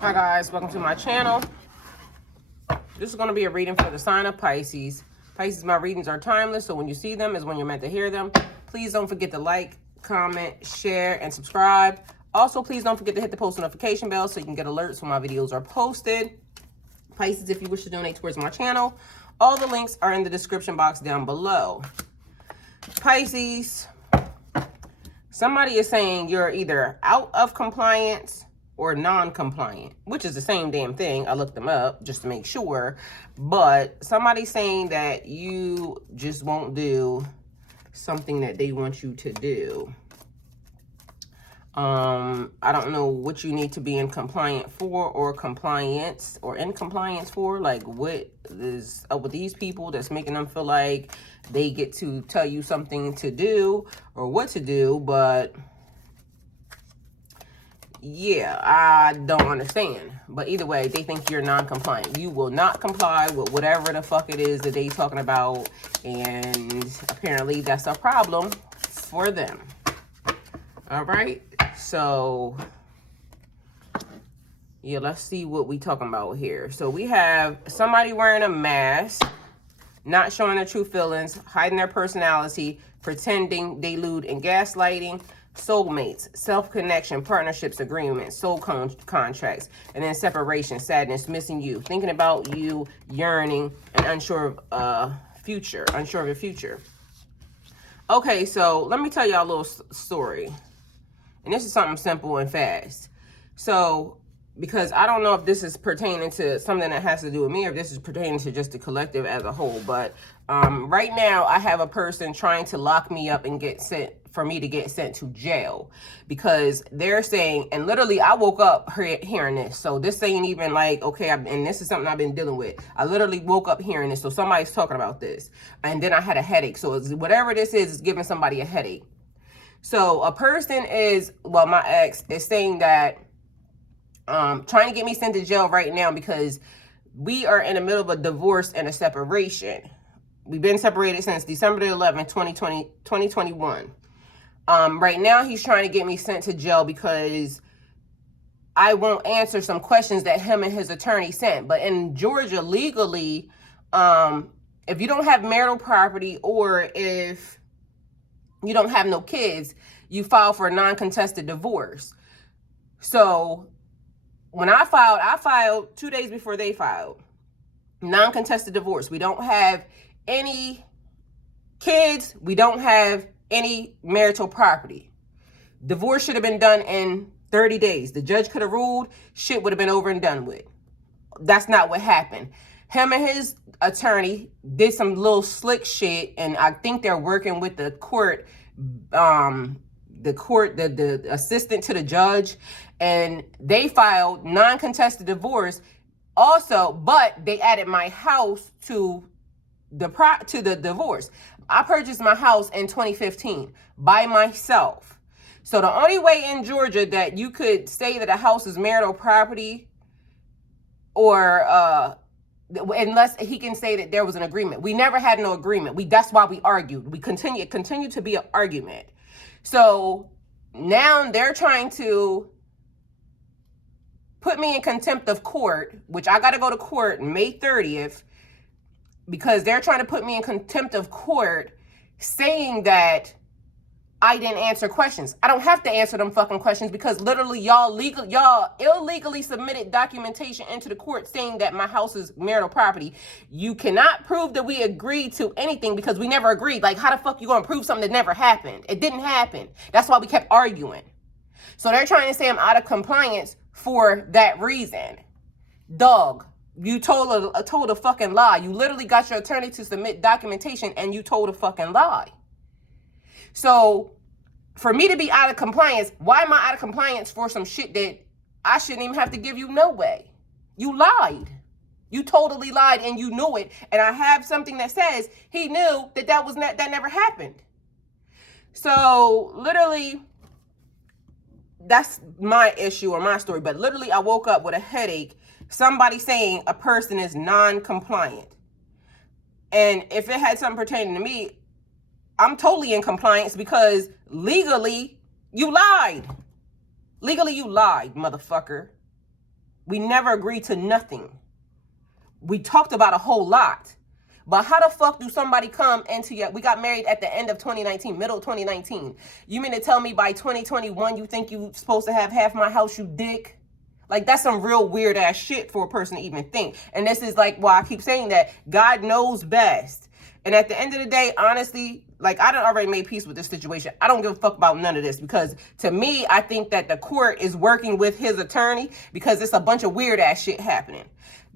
Hi guys, welcome to my channel. This is going to be a reading for the sign of Pisces. Pisces, my readings are timeless, so when you see them is when you're meant to hear them. Please don't forget to like, comment, share, and subscribe. Also, please don't forget to hit the post notification bell so you can get alerts when my videos are posted. Pisces, if you wish to donate towards my channel, all the links are in the description box down below. Pisces, somebody is saying you're either out of compliance or non-compliant, which is the same damn thing. I looked them up just to make sure, but somebody's saying that you just won't do something that they want you to do. I don't know what you need to be in compliance for or compliance or in compliance for. Like, what is up with these people that's making them feel like they get to tell you something to do or what to do, but yeah, I don't understand. But either way, they think you're non-compliant. You will not comply with whatever the fuck it is that they talking about, and apparently that's a problem for them. All right, so yeah, let's see what we talking about here. So we have somebody wearing a mask, not showing their true feelings, hiding their personality, pretending, delude, and gaslighting. Soulmates, self-connection, partnerships, agreements, soul contracts, and then separation, sadness, missing you, thinking about you, yearning, and unsure of the future. Okay, so let me tell y'all a little story. And this is something simple and fast. So, because I don't know if this is pertaining to something that has to do with me or if this is pertaining to just the collective as a whole. But right now, I have a person trying to lock me up and get sent to jail because they're saying, and literally I woke up hearing this. So this ain't even like, okay, and this is something I've been dealing with. I literally woke up hearing this. So somebody's talking about this. And then I had a headache. So whatever this is giving somebody a headache. So a person my ex is saying that trying to get me sent to jail right now because we are in the middle of a divorce and a separation. We've been separated since December 11th, 2021. Right now, he's trying to get me sent to jail because I won't answer some questions that him and his attorney sent. But in Georgia, legally, if you don't have marital property or if you don't have no kids, you file for a non-contested divorce. So when I filed 2 days before they filed. Non-contested divorce. We don't have any kids. We don't have any marital property. Divorce should have been done in 30 days. The judge could have ruled, shit would have been over and done with. That's not what happened. Him and his attorney did some little slick shit, and I think they're working with the court, the assistant to the judge, and they filed non-contested divorce also, but they added my house to the divorce. I purchased my house in 2015 by myself. So the only way in Georgia that you could say that a house is marital property, or unless he can say that there was an agreement. We never had no agreement. That's why we argued. We continued to be an argument. So now they're trying to put me in contempt of court, which I got to go to court May 30th, because they're trying to put me in contempt of court, saying that I didn't answer questions. I don't have to answer them fucking questions because literally y'all illegally submitted documentation into the court saying that my house is marital property. You cannot prove that we agreed to anything because we never agreed. Like, how the fuck you gonna prove something that never happened? It didn't happen. That's why we kept arguing. So they're trying to say I'm out of compliance for that reason. Dog, you told a fucking lie. You literally got your attorney to submit documentation and you told a fucking lie. So for me to be out of compliance, why am I out of compliance for some shit that I shouldn't even have to give you no way? You lied. You totally lied and you knew it. And I have something that says he knew that never happened. So literally, that's my issue or my story. But literally, I woke up with a headache. Somebody saying a person is non-compliant. And if it had something pertaining to me, I'm totally in compliance because legally you lied. Legally you lied, motherfucker. We never agreed to nothing. We talked about a whole lot. But how the fuck do somebody come into your... We got married at the end of 2019, middle of 2019. You mean to tell me by 2021 you think you supposed to have half my house, you dick? Like, that's some real weird ass shit for a person to even think. And this is like why I keep saying that God knows best. And at the end of the day, honestly, like, I done already made peace with this situation. I don't give a fuck about none of this, because to me, I think that the court is working with his attorney because it's a bunch of weird ass shit happening.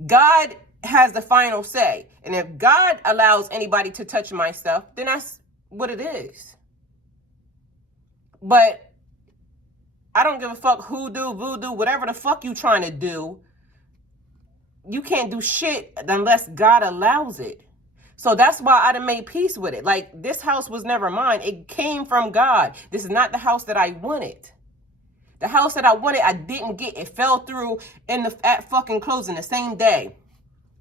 God has the final say. And if God allows anybody to touch my stuff, then that's what it is. But I don't give a fuck hoodoo, voodoo, whatever the fuck you trying to do. You can't do shit unless God allows it. So that's why I done made peace with it. Like, this house was never mine. It came from God. This is not the house that I wanted. The house that I wanted, I didn't get. It fell through at fucking closing the same day.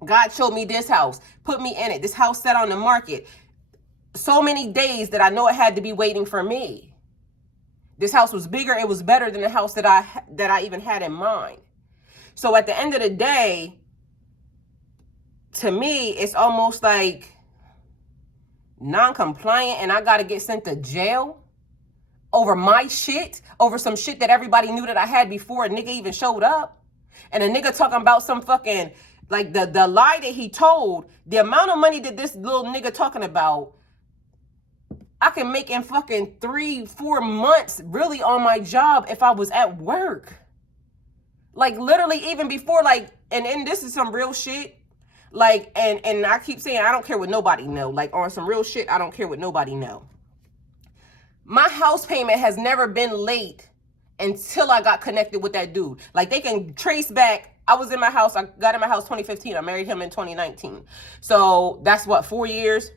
God showed me this house, put me in it. This house sat on the market so many days that I know it had to be waiting for me. This house was bigger. It was better than the house that I even had in mind. So at the end of the day, to me, it's almost like non-compliant, and I got to get sent to jail over my shit, over some shit that everybody knew that I had before a nigga even showed up. And a nigga talking about some fucking... Like, the lie that he told, the amount of money that this little nigga talking about, I can make in fucking 3-4 months really on my job if I was at work. Like, literally, even before, like, and this is some real shit. Like, and I keep saying, I don't care what nobody know. Like, on some real shit, I don't care what nobody know. My house payment has never been late until I got connected with that dude. Like, they can trace back. I was in my house. I got in my house 2015. I married him in 2019. So that's what, 4 years?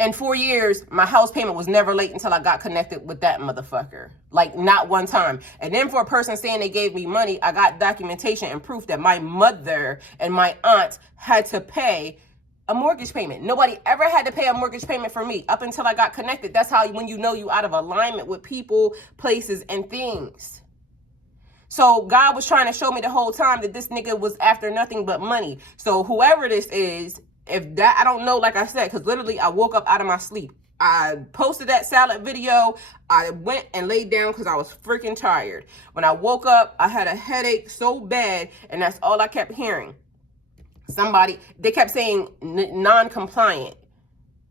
In 4 years, my house payment was never late until I got connected with that motherfucker. Like, not one time. And then for a person saying they gave me money, I got documentation and proof that my mother and my aunt had to pay a mortgage payment. Nobody ever had to pay a mortgage payment for me up until I got connected. That's how, when you know you out of alignment with people, places, and things. So God was trying to show me the whole time that this nigga was after nothing but money. So whoever this is, if that, I don't know, like I said, because literally I woke up out of my sleep. I posted that salad video. I went and laid down because I was freaking tired. When I woke up, I had a headache so bad, and that's all I kept hearing. They kept saying non-compliant.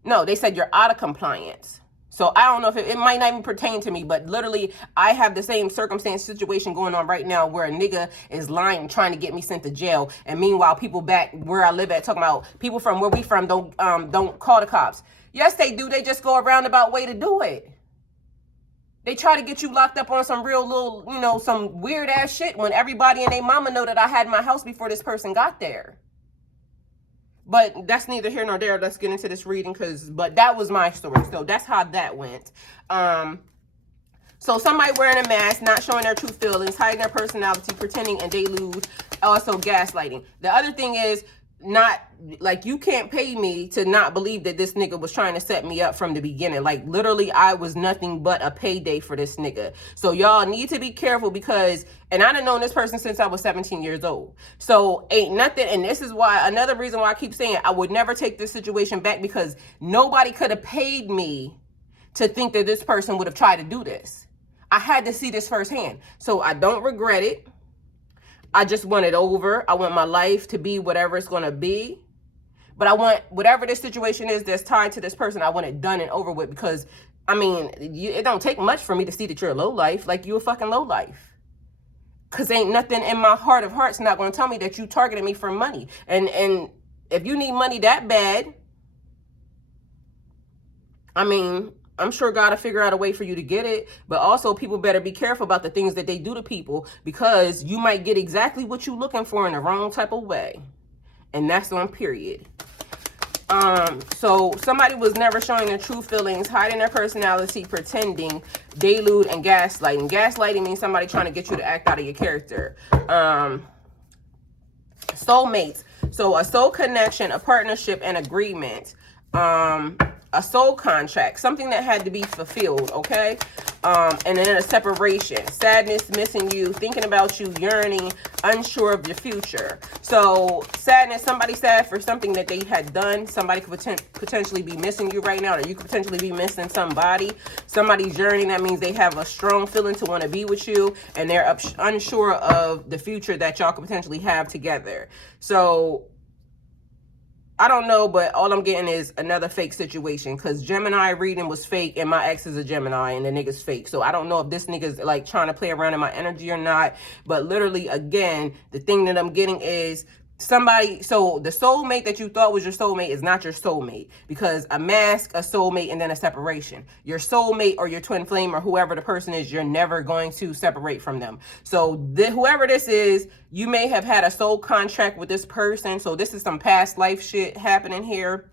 No, they said you're out of compliance. So I don't know if it might not even pertain to me, but literally I have the same circumstance situation going on right now where a nigga is lying, trying to get me sent to jail. And meanwhile, people back where I live at talking about people from where we from don't call the cops. Yes, they do. They just go a roundabout way to do it. They try to get you locked up on some real little, some weird ass shit when everybody and their mama know that I had my house before this person got there. But that's neither here nor there. Let's get into this reading but that was my story. So that's how that went. So somebody wearing a mask, not showing their true feelings, hiding their personality, pretending and delude, also gaslighting. The other thing is, not like, you can't pay me to not believe that this nigga was trying to set me up from the beginning. Like, literally, I was nothing but a payday for this nigga. So y'all need to be careful because, and I done known this person since I was 17 years old. So ain't nothing, and this is why, another reason why I keep saying I would never take this situation back, because nobody could have paid me to think that this person would have tried to do this. I had to see this firsthand. So I don't regret it. I just want it over. I want my life to be whatever it's going to be. But I want whatever this situation is that's tied to this person, I want it done and over with, because, I mean, it don't take much for me to see that you're a low life. Like, you a fucking low life. Because ain't nothing in my heart of hearts not going to tell me that you targeted me for money. And if you need money that bad, I mean, I'm sure God will figure out a way for you to get it. But also, people better be careful about the things that they do to people, because you might get exactly what you're looking for in the wrong type of way. And that's on period. So somebody was never showing their true feelings, hiding their personality, pretending, delude, and gaslighting. Gaslighting means somebody trying to get you to act out of your character. Soulmates. So a soul connection, a partnership, an agreement. a soul contract, something that had to be fulfilled, okay? And then a separation, sadness, missing you, thinking about you, yearning, unsure of your future. So sadness, somebody sad for something that they had done. Somebody could potentially be missing you right now, or you could potentially be missing somebody. Somebody's yearning, that means they have a strong feeling to want to be with you, and they're unsure of the future that y'all could potentially have together. So I don't know, but all I'm getting is another fake situation, because Gemini reading was fake and my ex is a Gemini and the nigga's fake. So I don't know if this nigga's like trying to play around in my energy or not. But literally, again, the thing that I'm getting is somebody, so the soulmate that you thought was your soulmate is not your soulmate, because a mask, a soulmate, and then a separation. Your soulmate or your twin flame or whoever the person is, you're never going to separate from them. So whoever this is, you may have had a soul contract with this person. So this is some past life shit happening here.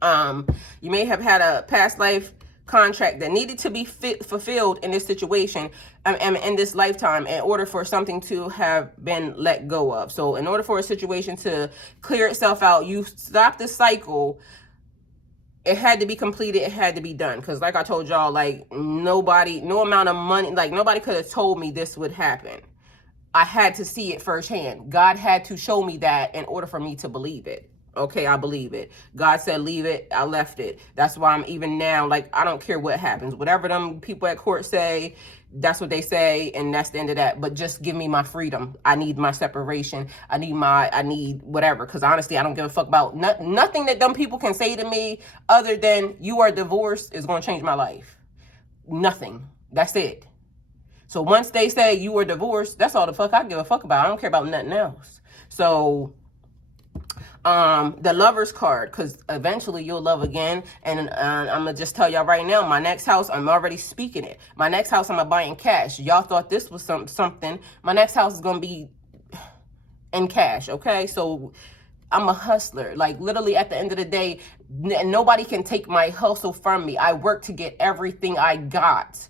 You may have had a past life contract that needed to be fulfilled in this situation and in this lifetime in order for something to have been let go of. So in order for a situation to clear itself out, you stop the cycle. It had to be completed. It had to be done. Because like I told y'all, like nobody, no amount of money, like nobody could have told me this would happen. I had to see it firsthand. God had to show me that in order for me to believe it. Okay, I believe it. God said leave it, I left it. That's why I'm even now, like, I don't care what happens. Whatever them people at court say, that's what they say, and that's the end of that. But just give me my freedom. I need my separation. I need whatever. Because honestly, I don't give a fuck about nothing that them people can say to me other than you are divorced is going to change my life. Nothing. That's it. So once they say you are divorced, that's all the fuck I give a fuck about. I don't care about nothing else. So the Lover's card, because eventually you'll love again. And I'm gonna just tell y'all right now, my next house, I'm already speaking it. My next house, I'm gonna buy in cash. Y'all thought this was something. My next house is gonna be in cash, okay? So I'm a hustler. Like literally at the end of the day, nobody can take my hustle from me. I work to get everything I got.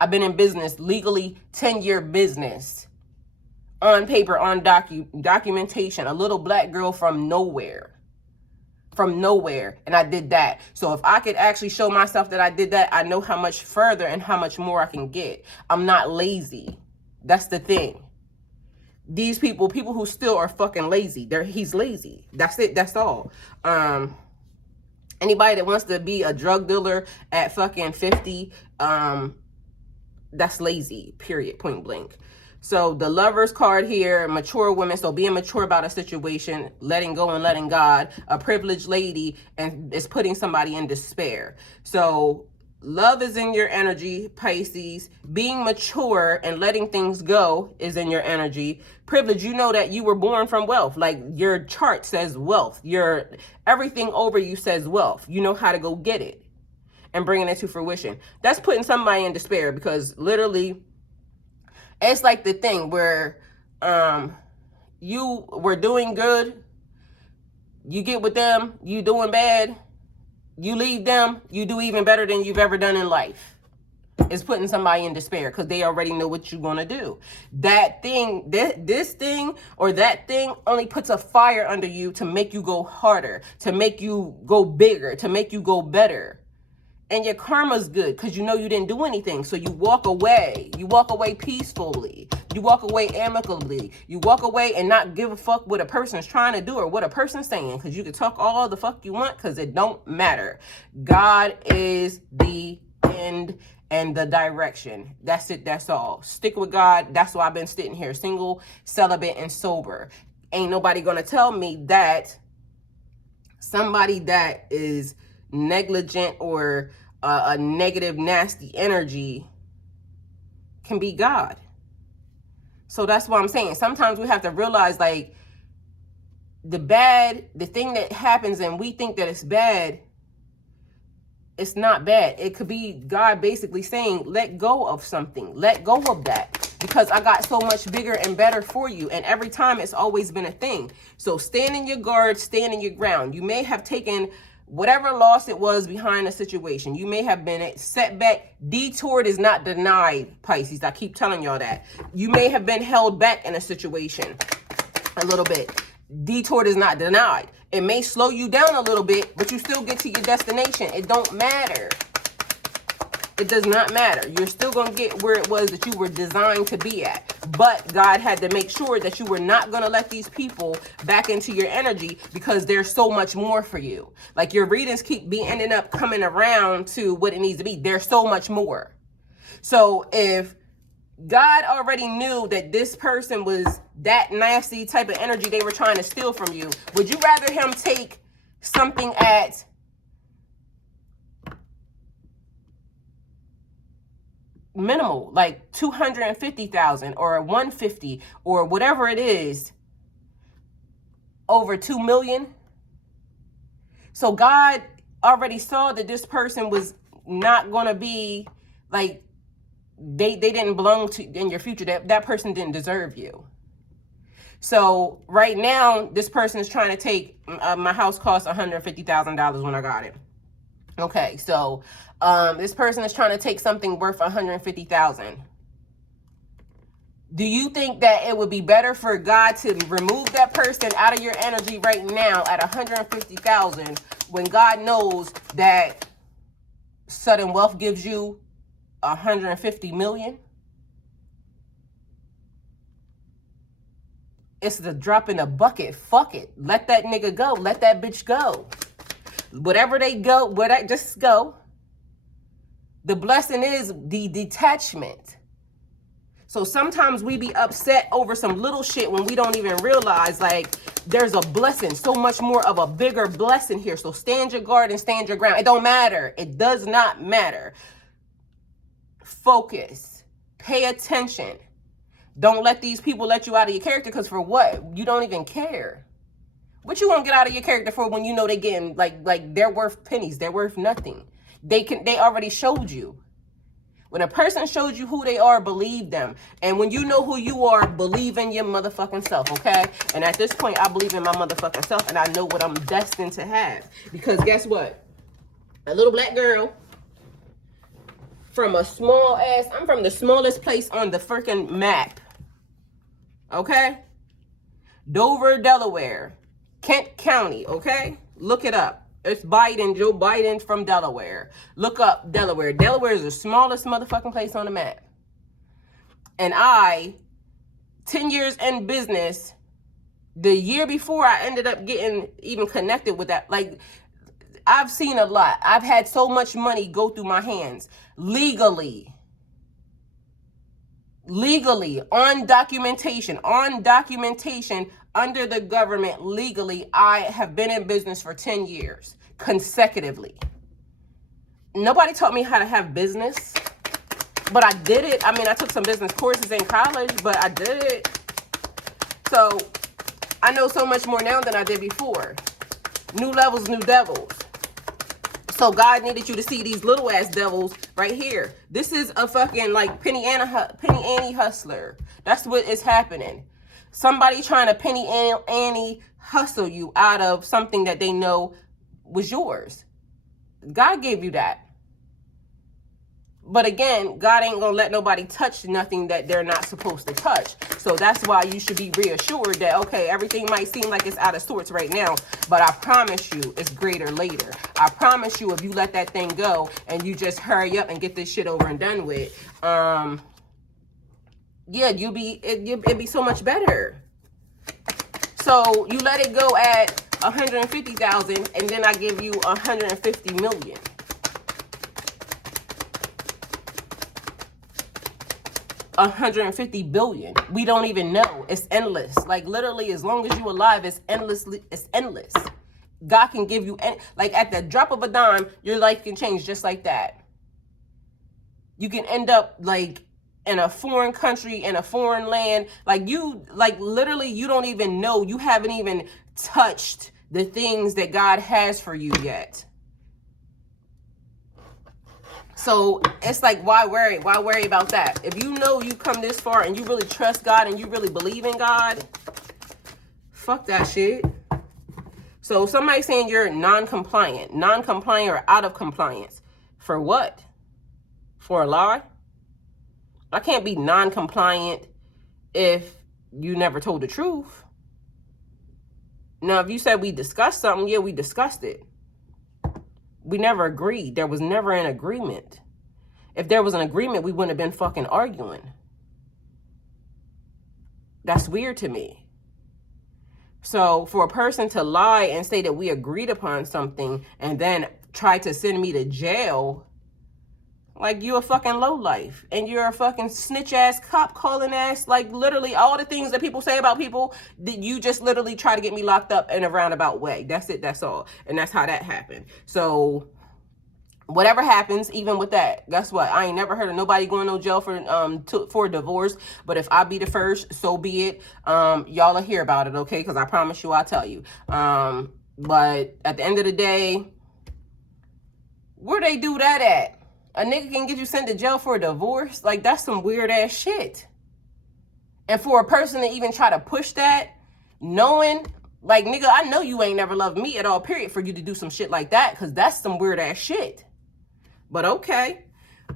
I've been in business, legally 10-year business. On paper, on documentation, a little black girl from nowhere, and I did that. So if I could actually show myself that I did that, I know how much further and how much more I can get. I'm not lazy. That's the thing. These people who still are fucking lazy, he's lazy. That's it. That's all. Anybody that wants to be a drug dealer at fucking 50, that's lazy, period, point blank. So the Lover's card here, mature women. So being mature about a situation, letting go and letting God, a privileged lady, and is putting somebody in despair. So love is in your energy, Pisces. Being mature and letting things go is in your energy. Privilege, you know that you were born from wealth. Like your chart says wealth. Your everything over you says wealth. You know how to go get it and bringing it to fruition. That's putting somebody in despair, because literally it's like the thing where you were doing good, you get with them, you doing bad, you leave them, you do even better than you've ever done in life. It's putting somebody in despair because they already know what you're going to do. That thing, this thing or that thing only puts a fire under you to make you go harder, to make you go bigger, to make you go better. And your karma's good because you know you didn't do anything. So you walk away. You walk away peacefully. You walk away amicably. You walk away and not give a fuck what a person's trying to do or what a person's saying. Because you can talk all the fuck you want because it don't matter. God is the end and the direction. That's it. That's all. Stick with God. That's why I've been sitting here single, celibate, and sober. Ain't nobody going to tell me that somebody that is negligent or a negative, nasty energy can be God. So that's what I'm saying. Sometimes we have to realize, like, the thing that happens and we think that it's bad, it's not bad. It could be God basically saying, let go of something. Let go of that. Because I got so much bigger and better for you. And every time it's always been a thing. So stand in your guard, stand in your ground. You may have taken whatever loss it was behind a situation. You may have been setback. Detoured is not denied, Pisces. I keep telling y'all that. You may have been held back in a situation a little bit. detour is not denied. It may slow you down a little bit, but you still get to your destination. It don't matter. It does not matter. You're still going to get where it was that you were designed to be at. But God had to make sure that you were not going to let these people back into your energy, because there's so much more for you. Like, your readings keep ending up coming around to what it needs to be. There's so much more. So if God already knew that this person was that nasty type of energy they were trying to steal from you, would you rather him take something at minimal, like 250,000 or 150 or whatever it is, over 2 million? So God already saw that this person was not going to be like, they didn't belong to in your future. That person didn't deserve you. So right now, this person is trying to take, my house cost $150,000 when I got it. Okay, so this person is trying to take something worth $150,000. Do you think that it would be better for God to remove that person out of your energy right now at $150,000 when God knows that sudden wealth gives you 150 million? It's the drop in the bucket. Fuck it. Let that nigga go. Let that bitch go. Whatever they go, just go. The blessing is the detachment. So sometimes we be upset over some little shit when we don't even realize, like, there's a blessing, so much more of a bigger blessing here. So stand your guard and stand your ground. It don't matter. It does not matter. Focus. Pay attention. Don't let these people let you out of your character, because for what? You don't even care. What you gonna get out of your character for when you know they getting like they're worth pennies, they're worth nothing. They already showed you. When a person showed you who they are, believe them. And when you know who you are, believe in your motherfucking self, okay? And at this point, I believe in my motherfucking self, and I know what I'm destined to have. Because guess what? A little black girl from a small ass, I'm from the smallest place on the freaking map. Okay? Dover, Delaware. Kent County, okay? Look it up. It's Biden, Joe Biden from Delaware. Look up Delaware. Delaware is the smallest motherfucking place on the map. And 10 years in business, the year before I ended up getting even connected with that, like, I've seen a lot. I've had so much money go through my hands legally, on documentation, under the government, legally. I have been in business for 10 years consecutively. Nobody taught me how to have business, but I did it. I mean, I took some business courses in college, but I did it. So I know so much more now than I did before. New levels, new devils. So God needed you to see these little ass devils right here. This is a fucking like penny Annie hustler. That's what is happening. Somebody trying to penny Annie hustle you out of something that they know was yours. God gave you that. But again, God ain't gonna let nobody touch nothing that they're not supposed to touch. So that's why you should be reassured that, okay, everything might seem like it's out of sorts right now, but I promise you it's greater later. I promise you, if you let that thing go and you just hurry up and get this shit over and done with, yeah, it'd be so much better. So you let it go at 150,000 and then I give you 150 million. $150 billion. We don't even know. It's endless. Like, literally, as long as you're alive, it's endless. God can give you, like, at the drop of a dime, your life can change just like that. You can end up like in a foreign country, in a foreign land. Like, literally, you don't even know. You haven't even touched the things that God has for you yet. So it's like, why worry? Why worry about that? If you know you come this far and you really trust God and you really believe in God, fuck that shit. So somebody saying you're non-compliant or out of compliance. For what? For a lie? I can't be non-compliant if you never told the truth. Now, if you said we discussed something, yeah, we discussed it. We never agreed. There was never an agreement. If there was an agreement, we wouldn't have been fucking arguing. That's weird to me. So for a person to lie and say that we agreed upon something and then try to send me to jail, like, you a fucking lowlife and you're a fucking snitch ass, cop calling ass, like literally all the things that people say about people, that you just literally try to get me locked up in a roundabout way. That's it. That's all. And that's how that happened. So whatever happens, even with that, guess what? I ain't never heard of nobody going to jail for divorce. But if I be the first, so be it. Y'all will hear about it, okay? Because I promise you, I'll tell you. But at the end of the day, where they do that at? A nigga can get you sent to jail for a divorce? Like, that's some weird ass shit. And for a person to even try to push that, knowing, like, nigga, I know you ain't never loved me at all, period, for you to do some shit like that, because that's some weird ass shit. But okay.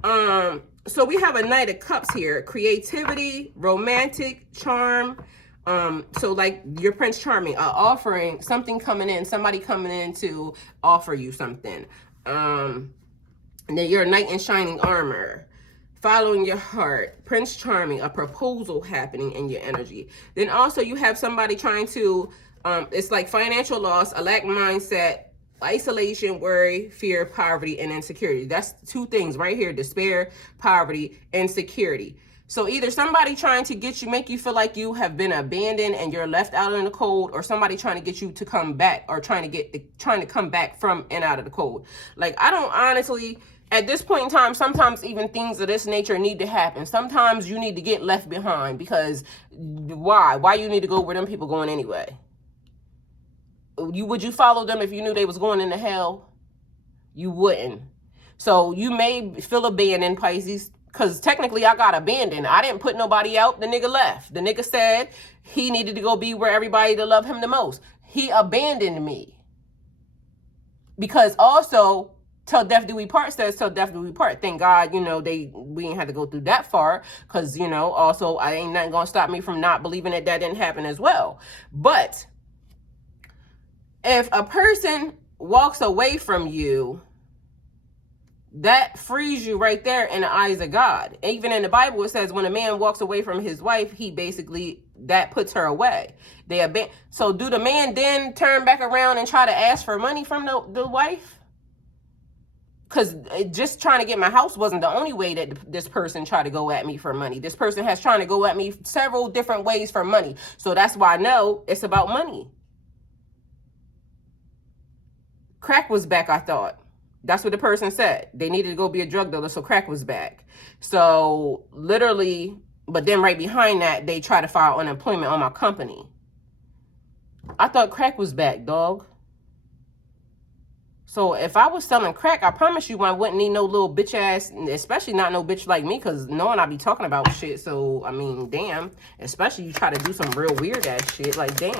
So we have a Knight of Cups here. Creativity, romantic, charm. So like your Prince Charming, offering something coming in, somebody coming in to offer you something. And then you're a knight in shining armor. Following your heart. Prince Charming, a proposal happening in your energy. Then also you have somebody trying to, it's like financial loss, a lack mindset, isolation, worry, fear, poverty, and insecurity. That's two things right here: despair, poverty, insecurity. So either somebody trying to get you, make you feel like you have been abandoned and you're left out in the cold, or somebody trying to get you to come back, or trying to come back from and out of the cold. Like, I don't honestly, at this point in time, sometimes even things of this nature need to happen. Sometimes you need to get left behind, because why you need to go where them people going anyway? Would you follow them if you knew they was going into hell? You wouldn't. So you may feel abandoned, Pisces, because technically I got abandoned. I didn't put nobody out. The nigga left. The nigga said he needed to go be where everybody to love him the most. He abandoned me. Because also, till death do we part says till death do we part. Thank God, we ain't had to go through that far, because, also I ain't nothing gonna stop me from not believing that didn't happen as well. But if a person walks away from you, that frees you right there in the eyes of God. Even in the Bible, it says when a man walks away from his wife, he basically, that puts her away. So do the man then turn back around and try to ask for money from the wife? Because just trying to get my house wasn't the only way that this person tried to go at me for money. This person has trying to go at me several different ways for money. So that's why I know it's about money. Crack was back, I thought. That's what the person said. They needed to go be a drug dealer, so crack was back. So literally, but then right behind that, they try to file unemployment on my company. I thought crack was back, dog. So if I was selling crack, I promise you I wouldn't need no little bitch ass, especially not no bitch like me, because knowing I be talking about shit. So, I mean, damn. Especially you try to do some real weird ass shit. Like, damn.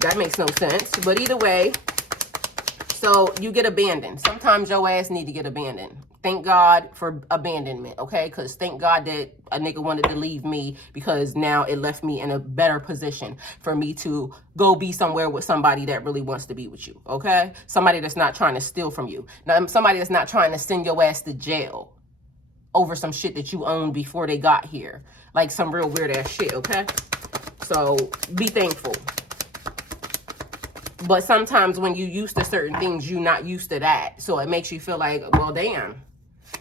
That makes no sense. But either way, so you get abandoned. Sometimes your ass need to get abandoned. Thank God for abandonment, okay? Because thank God that a nigga wanted to leave me, because now it left me in a better position for me to go be somewhere with somebody that really wants to be with you, okay? Somebody that's not trying to steal from you. Now, somebody that's not trying to send your ass to jail over some shit that you owned before they got here. Like some real weird ass shit, okay? So be thankful. But sometimes when you used to certain things, you're not used to that. So it makes you feel like, well, damn,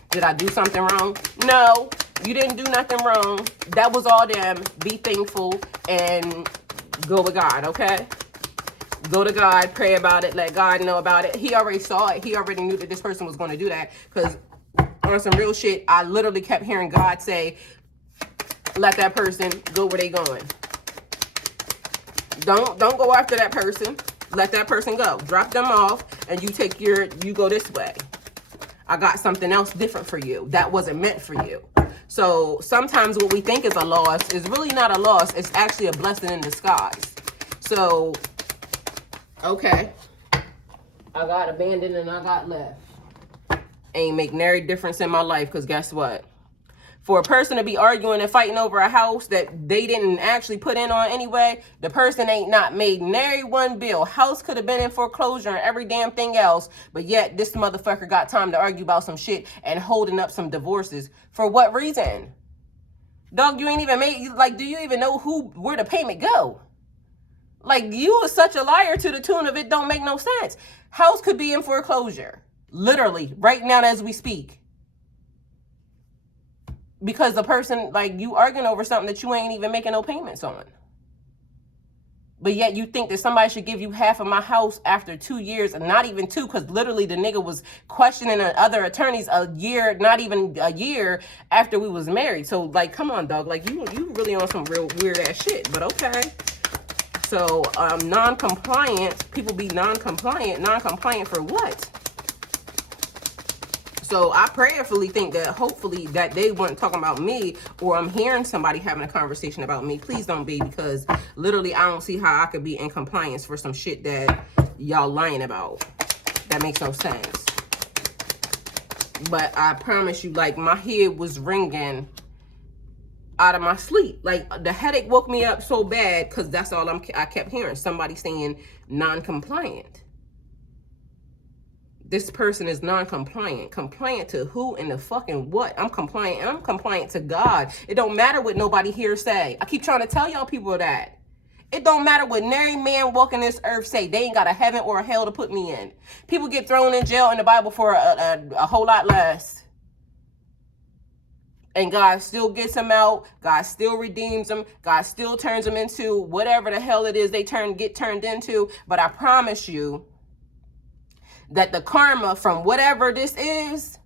did I do something wrong? No, you didn't do nothing wrong. That was all them. Be thankful and go with God, okay? Go to God, pray about it, let God know about it. He already saw it. He already knew that this person was going to do that. Because on some real shit, I literally kept hearing God say, let that person go where they going. Don't go after that person. Let that person go. Drop them off and you go this way. I got something else different for you. That wasn't meant for you. So sometimes what we think is a loss is really not a loss. It's actually a blessing in disguise. So, okay. I got abandoned and I got left. Ain't make nary difference in my life, because guess what? For a person to be arguing and fighting over a house that they didn't actually put in on anyway, the person ain't not made nary one bill. House could have been in foreclosure and every damn thing else, but yet this motherfucker got time to argue about some shit and holding up some divorces. For what reason? Dog, you ain't even made, like, do you even know where the payment go? Like, you are such a liar to the tune of it don't make no sense. House could be in foreclosure, literally, right now as we speak. Because the person, like, you arguing over something that you ain't even making no payments on. But yet you think that somebody should give you half of my house after 2 years, and not even 2, because literally the nigga was questioning other attorneys a year, not even a year after we was married. So, like, come on, dog. Like, you really on some real weird ass shit, but okay. So, non-compliant, people be non-compliant. Non-compliant for what? So I prayerfully think that hopefully that they weren't talking about me, or I'm hearing somebody having a conversation about me. Please don't be, because literally I don't see how I could be in compliance for some shit that y'all lying about. That makes no sense. But I promise you, like, my head was ringing out of my sleep. Like, the headache woke me up so bad because that's all I kept hearing. Somebody saying non-compliant. This person is non-compliant. Compliant to who and the fucking what? I'm compliant. I'm compliant to God. It don't matter what nobody here say. I keep trying to tell y'all people that. It don't matter what nary man walking this earth say. They ain't got a heaven or a hell to put me in. People get thrown in jail in the Bible for a whole lot less. And God still gets them out. God still redeems them. God still turns them into whatever the hell it is they get turned into. But I promise you that the karma from whatever this is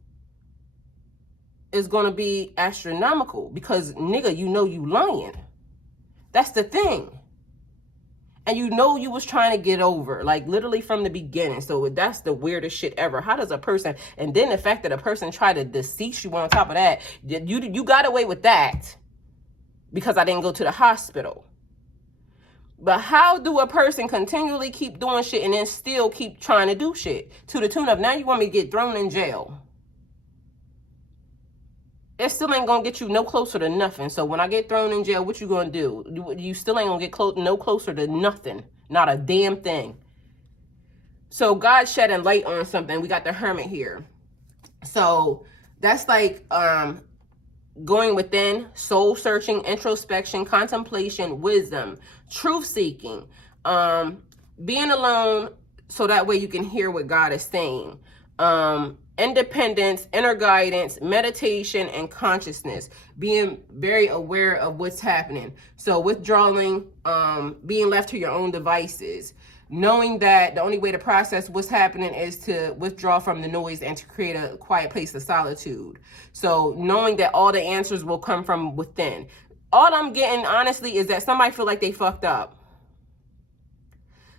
going to be astronomical, because nigga, you know you lying. That's the thing. And you know you was trying to get over, like, literally from the beginning. So that's the weirdest shit ever. How does a person, and then the fact that a person tried to deceive you on top of that, you got away with that because I didn't go to the hospital. But how do a person continually keep doing shit and then still keep trying to do shit to the tune of now you want me to get thrown in jail? It still ain't gonna get you no closer to nothing. So when I get thrown in jail, what you gonna do? You still ain't gonna get no closer to nothing. Not a damn thing. So God shedding light on something. We got the Hermit here. So that's like going within, soul searching, introspection, contemplation, wisdom, truth seeking, being alone so that way you can hear what God is saying, independence, inner guidance, meditation, and consciousness, being very aware of what's happening. So withdrawing, being left to your own devices, knowing that the only way to process what's happening is to withdraw from the noise and to create a quiet place of solitude. So knowing that all the answers will come from within. All I'm getting, honestly, is that somebody feel like they fucked up.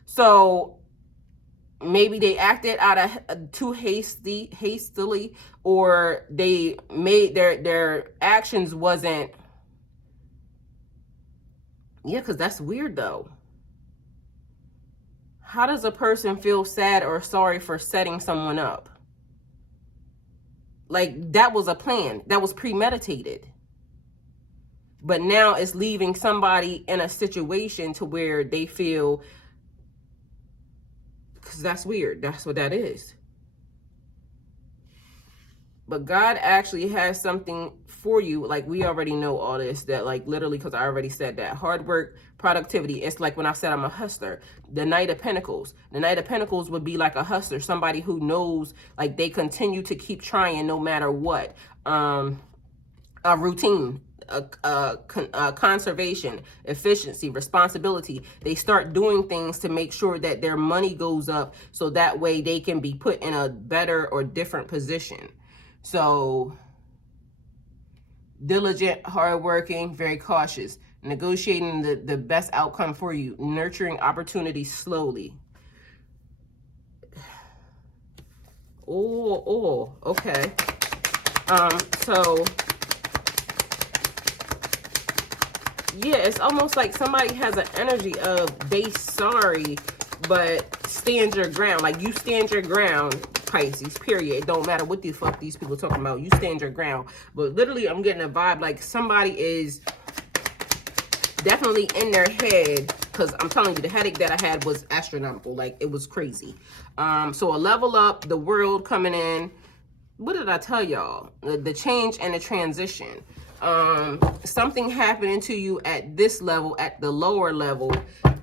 So maybe they acted out of too hastily, or they made their actions wasn't. Yeah, because that's weird though. How does a person feel sad or sorry for setting someone up? Like, that was a plan. That was premeditated. But now it's leaving somebody in a situation to where they feel, because that's weird. That's what that is. But God actually has something for you. Like, we already know all this, that, like, literally, because I already said that. Hard work, productivity. It's like when I said I'm a hustler. The Knight of Pentacles. The Knight of Pentacles would be like a hustler. Somebody who knows, like, they continue to keep trying no matter what. A routine. Conservation, efficiency, responsibility. They start doing things to make sure that their money goes up, so that way they can be put in a better or different position. So diligent, hardworking, very cautious, negotiating the best outcome for you, nurturing opportunities slowly. Oh, okay. So yeah, it's almost like somebody has an energy of they sorry, but stand your ground. Like, you stand your ground Pisces, period. It don't matter what the fuck these people talking about. You stand your ground. But literally, I'm getting a vibe like somebody is definitely in their head, because I'm telling you, the headache that I had was astronomical. Like, it was crazy. So a level up, the world coming in. What did I tell y'all? The change and the transition. Something happening to you at this level, at the lower level,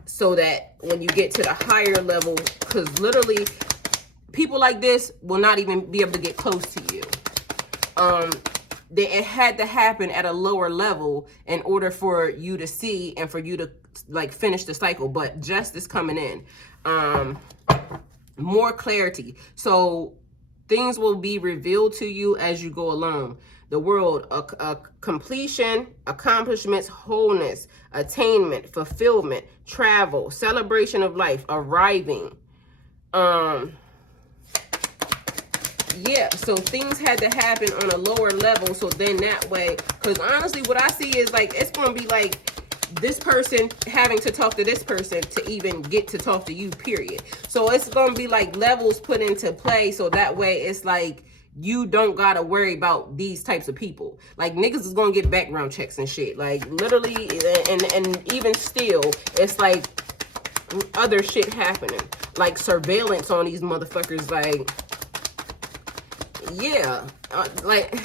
so that when you get to the higher level, because literally people like this will not even be able to get close to you. It had to happen at a lower level in order for you to see and for you to like finish the cycle. But justice coming in, more clarity. So things will be revealed to you as you go along. The world, a completion, accomplishments, wholeness, attainment, fulfillment, travel, celebration of life, arriving. Yeah, so things had to happen on a lower level, so then that way, because honestly what I see is like, it's going to be like this person having to talk to this person to even get to talk to you, period. So it's going to be like levels put into play, so that way it's like you don't got to worry about these types of people. Like, niggas is going to get background checks and shit. Like, literally, and even still, it's like other shit happening. Like, surveillance on these motherfuckers, like... Yeah, like,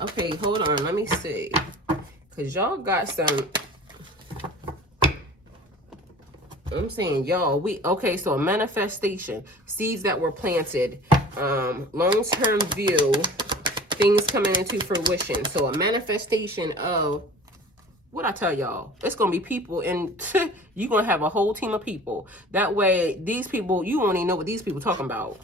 okay, hold on, let me see, because y'all got some, I'm saying y'all, okay, so a manifestation, seeds that were planted, long-term view, things coming into fruition. So a manifestation of, what I tell y'all, it's going to be people, and you're going to have a whole team of people. That way, these people, you won't even know what these people talking about.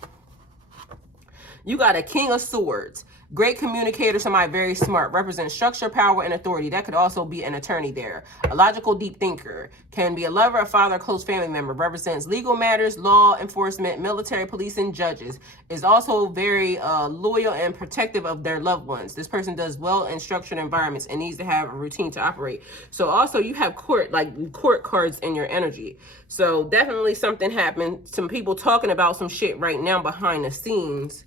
You got a King of Swords. Great communicator, somebody very smart. Represents structure, power, and authority. That could also be an attorney there. A logical, deep thinker. Can be a lover, a father, a close family member. Represents legal matters, law enforcement, military, police, and judges. Is also very loyal and protective of their loved ones. This person does well in structured environments and needs to have a routine to operate. So also you have court cards in your energy. So definitely something happened. Some people talking about some shit right now behind the scenes.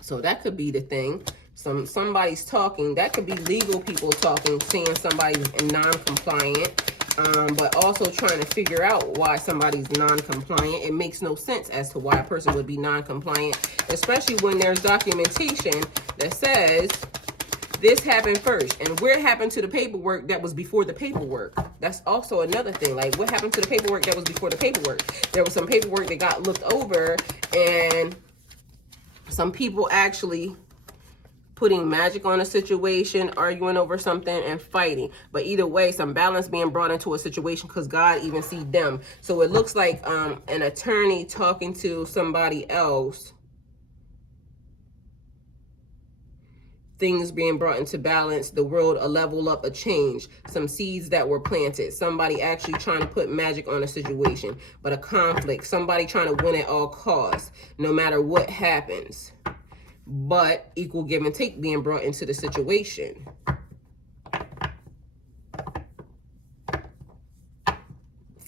So that could be the thing. Somebody's talking. That could be legal people talking, saying somebody's non-compliant, but also trying to figure out why somebody's non-compliant. It makes no sense as to why a person would be non-compliant, especially when there's documentation that says this happened first. And where happened to the paperwork that was before the paperwork? That's also another thing. Like, what happened to the paperwork that was before the paperwork? There was some paperwork that got looked over, and some people actually putting magic on a situation, arguing over something, and fighting. But either way, some balance being brought into a situation because God even see them. So it looks like an attorney talking to somebody else. Things being brought into balance, the world, a level up, a change, some seeds that were planted, somebody actually trying to put magic on a situation, but a conflict, somebody trying to win at all costs, no matter what happens, but equal give and take being brought into the situation.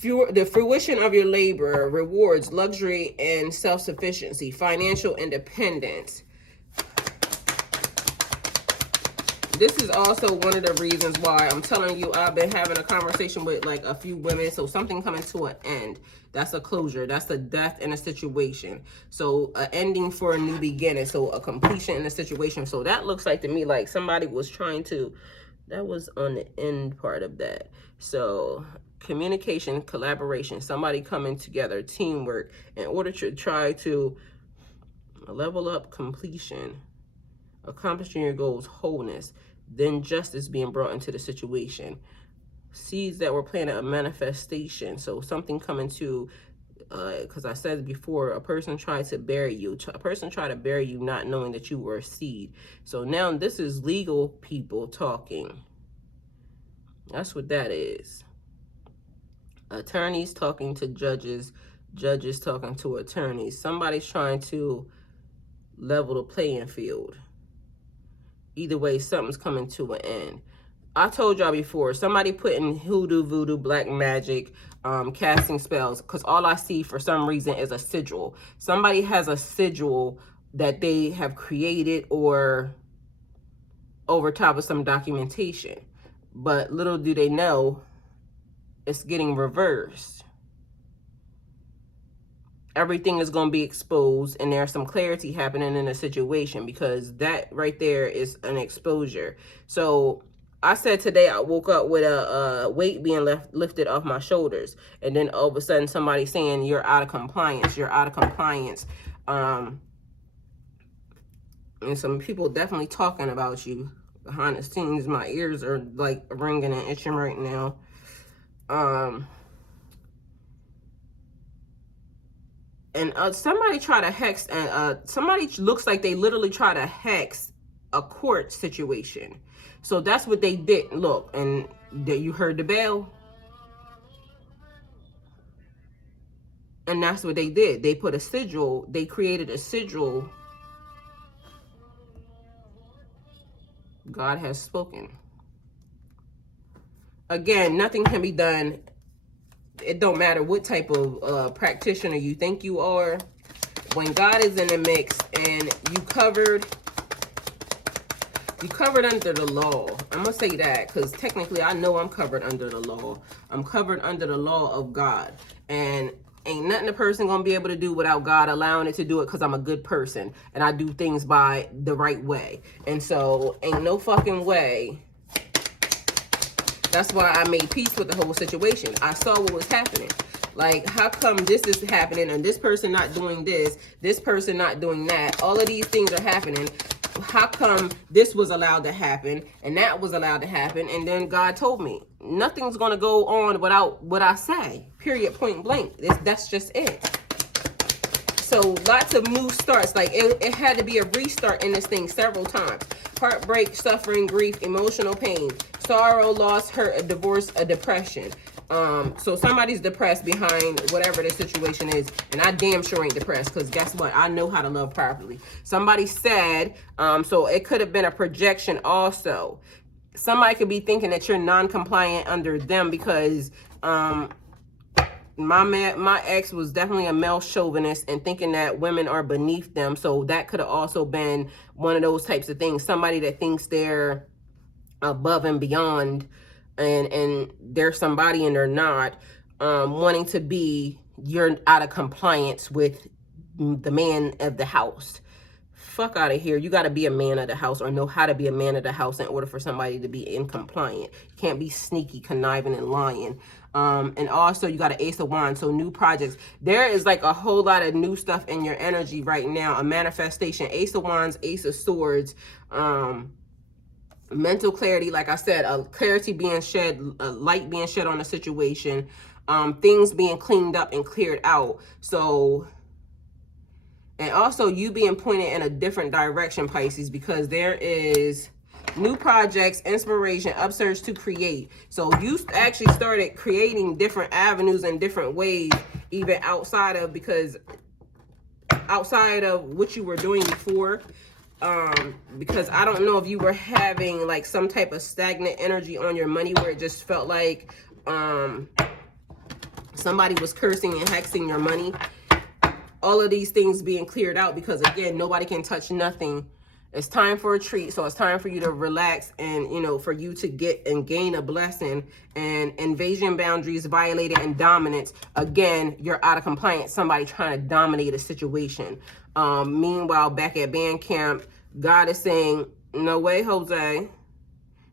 The fruition of your labor, rewards, luxury, and self-sufficiency, financial independence. This is also one of the reasons why I'm telling you I've been having a conversation with like a few women. So something coming to an end. That's a closure. That's a death in a situation. So an ending for a new beginning. So a completion in a situation. So that looks like to me like somebody was trying to, that was on the end part of that. So communication, collaboration, somebody coming together, teamwork in order to try to level up, completion, accomplishing your goals, wholeness, then justice being brought into the situation. Seeds that were planted, a manifestation. So something coming to, because I said before, a person tried to bury you. A person tried to bury you not knowing that you were a seed. So now this is legal people talking. That's what that is. Attorneys talking to judges, judges talking to attorneys. Somebody's trying to level the playing field. Either way, something's coming to an end. I told y'all before, somebody putting hoodoo, voodoo, black magic, casting spells, because all I see for some reason is a sigil. Somebody has a sigil that they have created or over top of some documentation. But little do they know, it's getting reversed. Everything is going to be exposed, and there's some clarity happening in the situation, because that right there is an exposure. So I said today I woke up with a weight being lifted off my shoulders, and then all of a sudden somebody saying you're out of compliance, you're out of compliance. And some people definitely talking about you behind the scenes. My ears are like ringing and itching right now. And somebody try to hex, and somebody looks like they literally try to hex a court situation. So that's what they did. Look, and you heard the bell. And that's what they did. They put a sigil, they created a sigil. God has spoken. Again, nothing can be done. It don't matter what type of practitioner you think you are. When God is in the mix and you covered under the law. I'm going to say that because technically I know I'm covered under the law. I'm covered under the law of God. And ain't nothing a person going to be able to do without God allowing it to do it, because I'm a good person and I do things by the right way. And so ain't no fucking way. That's why I made peace with the whole situation. I saw what was happening. Like, how come this is happening and this person not doing this person not doing that? All of these things are happening. How come this was allowed to happen and that was allowed to happen? And then God told me, nothing's going to go on without what I say. Period, point blank. That's just it. So lots of new starts. Like, it had to be a restart in this thing several times. Heartbreak, suffering, grief, emotional pain, sorrow, loss, hurt, a divorce, a depression. So somebody's depressed behind whatever the situation is, and I damn sure ain't depressed, because guess what? I know how to love properly. Somebody said, so it could have been a projection also. Somebody could be thinking that you're non-compliant under them because my ex was definitely a male chauvinist and thinking that women are beneath them. So that could have also been one of those types of things. Somebody that thinks they're above and beyond, and they're somebody and they're not, wanting to be, you're out of compliance with the man of the house. Fuck out of here. You got to be a man of the house, or know how to be a man of the house, in order for somebody to be in compliant. You can't be sneaky, conniving, and lying. And also you got an Ace of Wands, so new projects. There is like a whole lot of new stuff in your energy right now. A manifestation, Ace of Wands, Ace of Swords, mental clarity, like I said, a clarity being shed, a light being shed on a situation, things being cleaned up and cleared out. So, and also you being pointed in a different direction, Pisces, because there is new projects, inspiration, upsurge to create. So you actually started creating different avenues and different ways, even outside of what you were doing before. Because I don't know if you were having like some type of stagnant energy on your money, where it just felt like somebody was cursing and hexing your money. All of these things being cleared out, because again, nobody can touch nothing. It's time for a treat. So it's time for you to relax, and for you to get and gain a blessing. And invasion, boundaries violated, and dominance. Again, you're out of compliance. Somebody trying to dominate a situation. Meanwhile, back at band camp, God is saying, no way, Jose,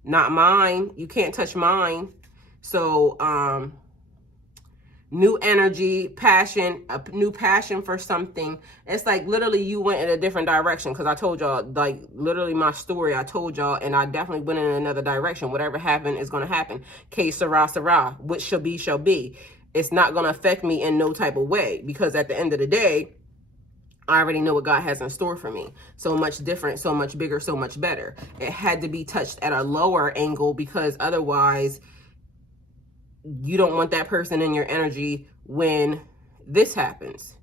not mine. You can't touch mine. So, new energy, passion, a new passion for something. It's like literally you went in a different direction, because I told y'all, like literally my story, I told y'all, and I definitely went in another direction. Whatever happened is going to happen. Que sera, sera. What shall be, shall be. It's not going to affect me in no type of way, because at the end of the day, I already know what God has in store for me. So much different, so much bigger, so much better. It had to be touched at a lower angle, because otherwise you don't want that person in your energy when this happens.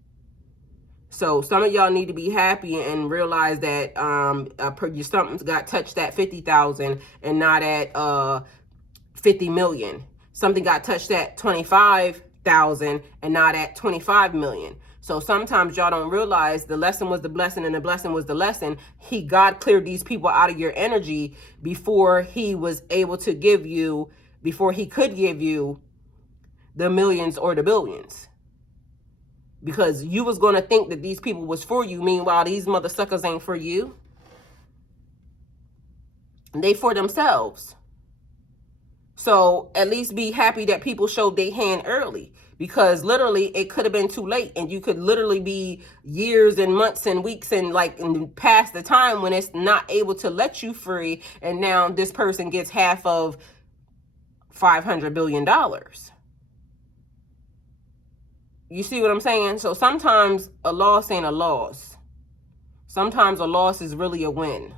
So some of y'all need to be happy and realize that your something got touched at 50,000 and not at 50 million. Something got touched at 25,000 and not at 25 million. So sometimes y'all don't realize the lesson was the blessing and the blessing was the lesson. God cleared these people out of your energy before he was able to give you, before he could give you the millions or the billions. Because you was going to think that these people was for you. Meanwhile, these mother suckers ain't for you. They for themselves. So at least be happy that people showed their hand early, because literally it could have been too late, and you could literally be years and months and weeks and past the time when it's not able to let you free. And now this person gets half of $500 billion. You see what I'm saying? So sometimes a loss ain't a loss. Sometimes a loss is really a win.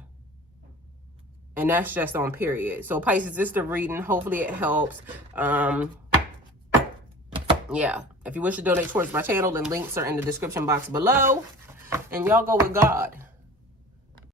And that's just on period. So Pisces, this is the reading. Hopefully it helps. Yeah. If you wish to donate towards my channel, then links are in the description box below. And y'all go with God.